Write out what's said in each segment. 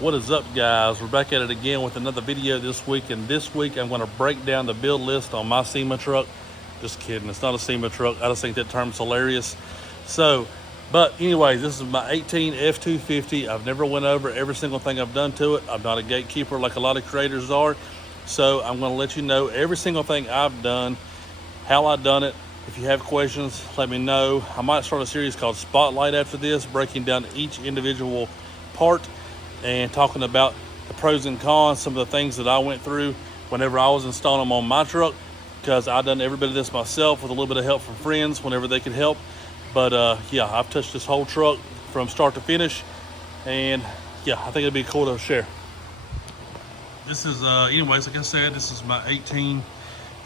What is up, guys? We're back at it again with another video this week, and this week I'm going to break down the build list on my Sema truck. Just kidding, it's not a Sema truck. I just think that term's hilarious. But anyways, this is my 18 F250. I've never went over every single thing I've done to it. I'm not a gatekeeper like a lot of creators are, so I'm going to let you know every single thing I've done, how I've done it. If you have questions, let me know. I might start a series called Spotlight after this, breaking down each individual part and talking about the pros and cons, some of the things that I went through whenever I was installing them on my truck, because I've done every bit of this myself with a little bit of help from friends whenever they could help. But yeah, I've touched this whole truck from start to finish, and yeah, I think it'd be cool to share. This is, anyways, like I said, this is my 18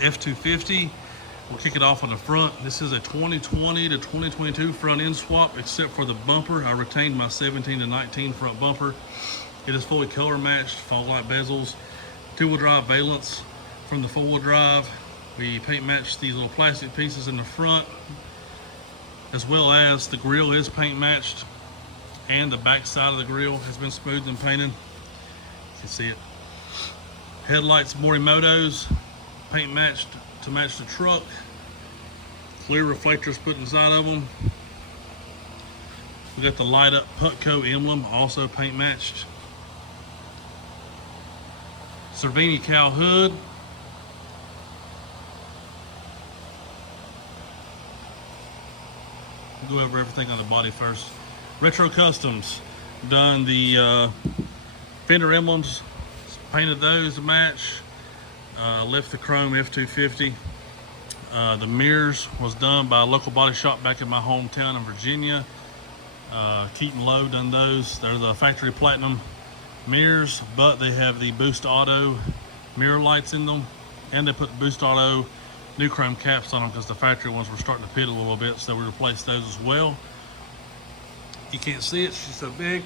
F250. We'll kick it off on the front. This is a 2020 to 2022 front end swap, except for the bumper. I retained my 17 to 19 front bumper. It is fully color matched, fog light bezels, two-wheel drive valence from the four-wheel drive. We paint matched these little plastic pieces in the front, as well as the grille is paint matched, and the back side of the grille has been smoothed and painted. You can see it. Headlights Morimoto's, paint matched to match the truck. Clear reflectors put inside of them. We got the light up Putco emblem, also paint matched. Cervini cowl hood. We'll go over everything on the body first. Retro Customs, done the fender emblems, painted those to match. Lift the chrome F250. The mirrors was done by a local body shop back in my hometown in Virginia. Keaton Lowe done those. They're the factory platinum mirrors, but they have the Boost Auto mirror lights in them, and they put the Boost Auto new chrome caps on them because the factory ones were starting to pit a little bit, so we replaced those as well. You can't see it, she's so big.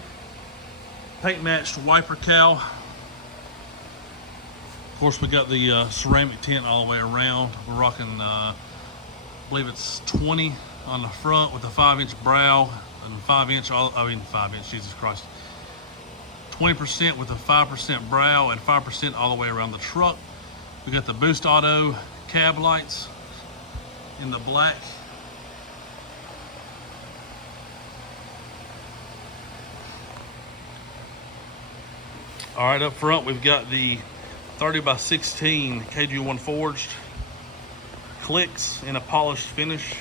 Paint matched wiper cowl. Of course, we got the ceramic tint all the way around. We're rocking, I believe it's 20 on the front with a 5-inch brow and 5-inch, Jesus Christ. 20% with a 5% brow and 5% all the way around the truck. We got the Boost Auto cab lights in the black. All right, up front, we've got the 30 by 16 KG1 forged clicks in a polished finish.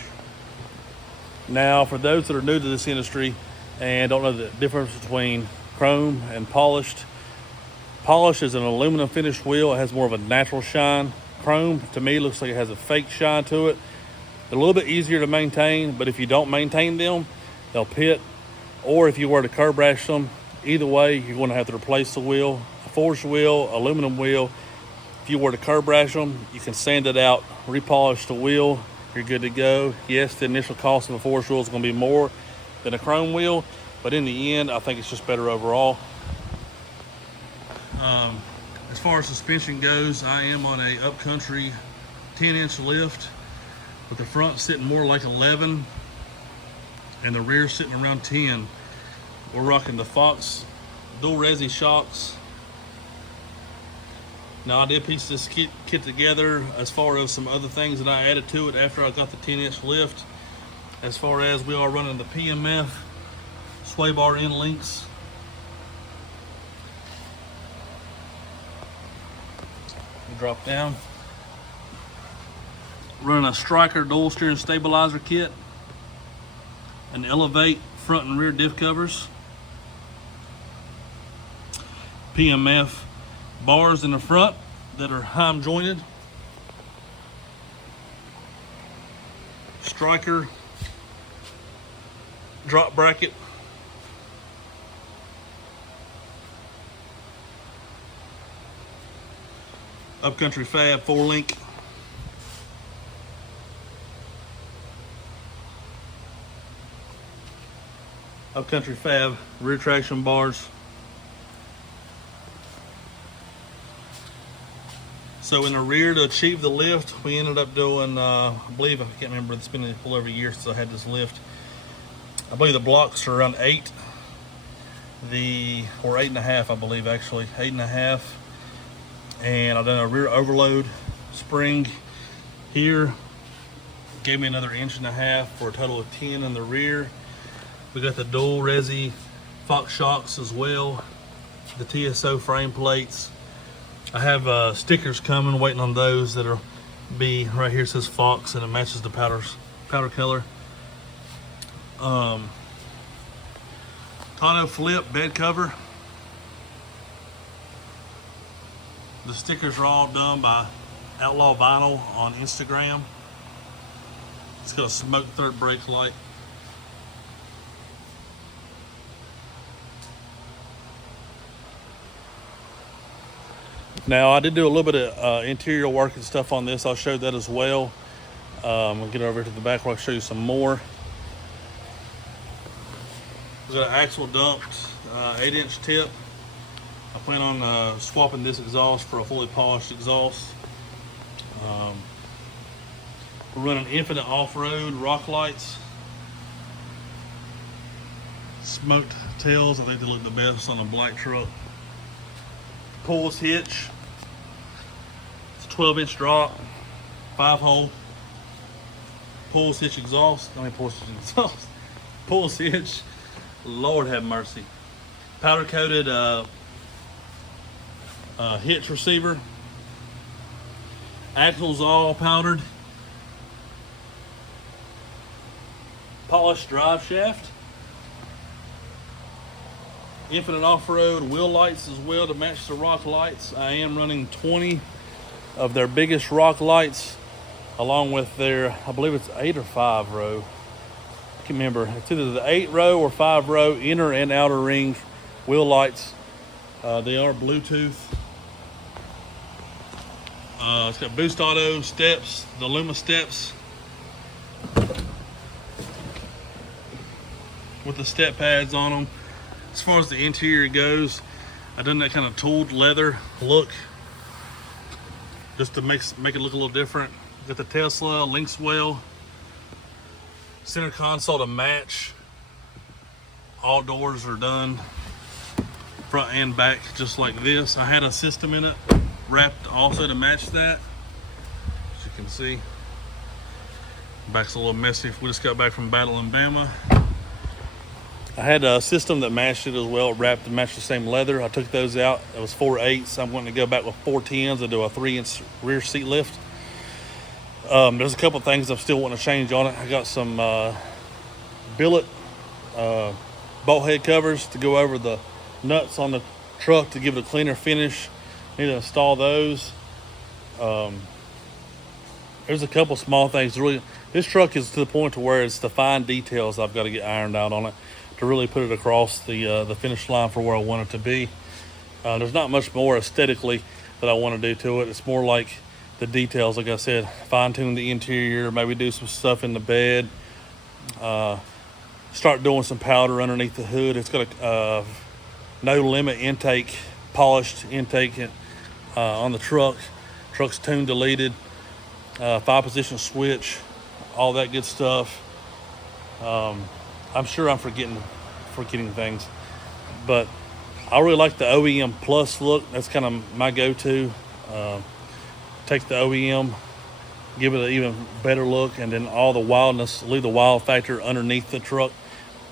Now, for those that are new to this industry and don't know the difference between chrome and polished, polish is an aluminum finished wheel. It has more of a natural shine. Chrome, to me, looks like it has a fake shine to it. They're a little bit easier to maintain, but if you don't maintain them, they'll pit. Or if you were to curb rash them, either way, you're going to have to replace the wheel. Forged wheel, aluminum wheel. If you were to curb rash them, you can sand it out, repolish the wheel, you're good to go. Yes, the initial cost of a forged wheel is going to be more than a chrome wheel, but in the end, I think it's just better overall. As far as suspension goes, I am on a upcountry 10-inch lift with the front sitting more like 11 and the rear sitting around 10. We're rocking the Fox dual resi shocks. Now, I did piece this kit together as far as some other things that I added to it after I got the 10-inch lift. As far as we are running the PMF sway bar end links. Drop down. Running a Striker dual steering stabilizer kit. An Elevate front and rear diff covers. PMF bars in the front that are heim jointed. Striker drop bracket. Upcountry Fab 4-link. Upcountry Fab rear traction bars. So in the rear, to achieve the lift, we ended up doing, I believe, I can't remember, it's been a little over a year since I had this lift. I believe the blocks are around 8. or 8.5, I believe, actually 8.5. And I've done a rear overload spring here. Gave me another 1.5 inches for a total of 10 in the rear. We got the dual resi Fox shocks as well, the TSO frame plates. I have stickers coming, waiting on those that'll be right here. It says Fox and it matches the powder color. Tonneau flip bed cover. The stickers are all done by Outlaw Vinyl on Instagram. It's got a smoke third brake light. Now I did do a little bit of interior work and stuff on this. I'll show that as well. I'll get over to the back where I'll show you some more. We've got an axle dumped 8-inch tip. I plan on swapping this exhaust for a fully polished exhaust. We're running infinite off-road rock lights. Smoked tails, I think they look the best on a black truck. Pulls hitch. It's a 12-inch drop, 5-hole. Pulls hitch exhaust. Pulls hitch. Lord have mercy. Powder coated hitch receiver. Axles all powdered. Polished drive shaft. Infinite off-road wheel lights as well to match the rock lights. I am running 20 of their biggest rock lights along with their, I believe it's 8 or 5 row. I can't remember. It's either the 8 row or 5 row inner and outer ring wheel lights. They are Bluetooth. It's got boost auto steps, the Luma steps with the step pads on them. As far as the interior goes, I've done that kind of tooled leather look just to make it look a little different. Got the Tesla links well, center console to match. All doors are done front and back just like this. I had a system in it wrapped also to match that. As you can see, back's a little messy. We just got back from Battle in Bama. I had a system that matched it as well, wrapped to match the same leather. I took those out. It was 4/8. I'm going to go back with 4/10s and do a 3-inch rear seat lift. There's a couple things I'm still wanting to change on it. I got some billet bolt head covers to go over the nuts on the truck to give it a cleaner finish. Need to install those. There's a couple small things. Really, this truck is to the point to where it's the fine details I've got to get ironed out on it to really put it across the finish line for where I want it to be. There's not much more aesthetically that I want to do to it. It's more like the details, like I said, fine tune the interior, maybe do some stuff in the bed, start doing some powder underneath the hood. It's got a no limit intake, polished intake on the truck. Truck's tune deleted, 5-position switch, all that good stuff. I'm sure I'm forgetting things, but I really like the OEM Plus look. That's kind of my go-to. Take the OEM, give it an even better look, and then all the wildness, leave the wild factor underneath the truck.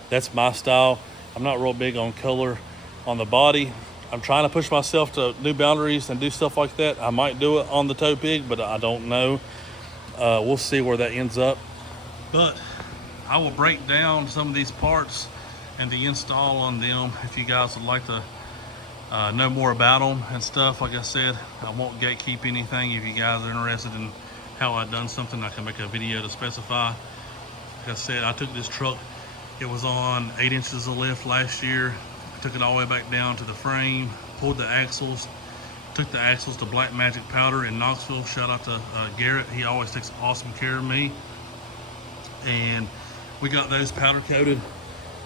That's my style. I'm not real big on color on the body. I'm trying to push myself to new boundaries and do stuff like that. I might do it on the Tow Pig, but I don't know. We'll see where that ends up. But I will break down some of these parts and the install on them if you guys would like to know more about them and stuff. Like I said, I won't gatekeep anything. If you guys are interested in how I've done something, I can make a video to specify. Like I said, I took this truck, it was on 8 inches of lift last year. I took it all the way back down to the frame, pulled the axles, took the axles to Black Magic Powder in Knoxville. Shout out to Garrett. He always takes awesome care of me. And we got those powder coated,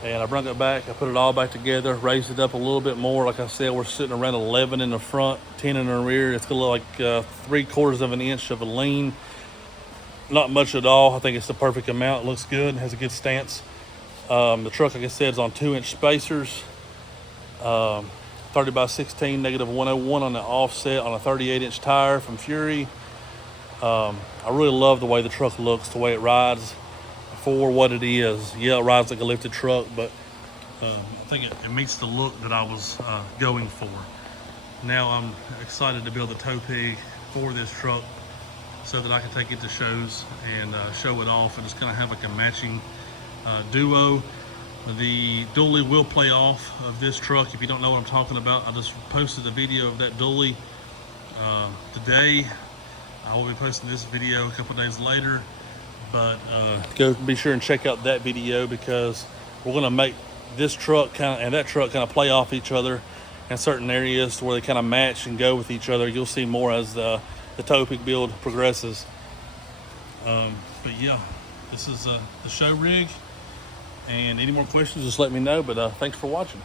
and I brought it back. I put it all back together, raised it up a little bit more. Like I said, we're sitting around 11 in the front, 10 in the rear. It's gonna look like 3/4 of an inch of a lean. Not much at all. I think it's the perfect amount. It looks good, has a good stance. The truck, like I said, is on 2-inch spacers. 30 by 16 negative 101 on the offset on a 38-inch tire from Fury. I really love the way the truck looks, the way it rides for what it is. Yeah, it rides like a lifted truck, but I think it meets the look that I was going for. Now I'm excited to build a tow pig for this truck so that I can take it to shows and show it off and just kind of have like a matching duo. The dually will play off of this truck. If you don't know what I'm talking about, I just posted a video of that dually today. I will be posting this video a couple days later, but go be sure and check out that video, because we're going to make this truck and that truck kind of play off each other in certain areas to where they kind of match and go with each other. You'll see more as the tow pig build progresses. But yeah, this is the show rig, and any more questions, just let me know. But thanks for watching.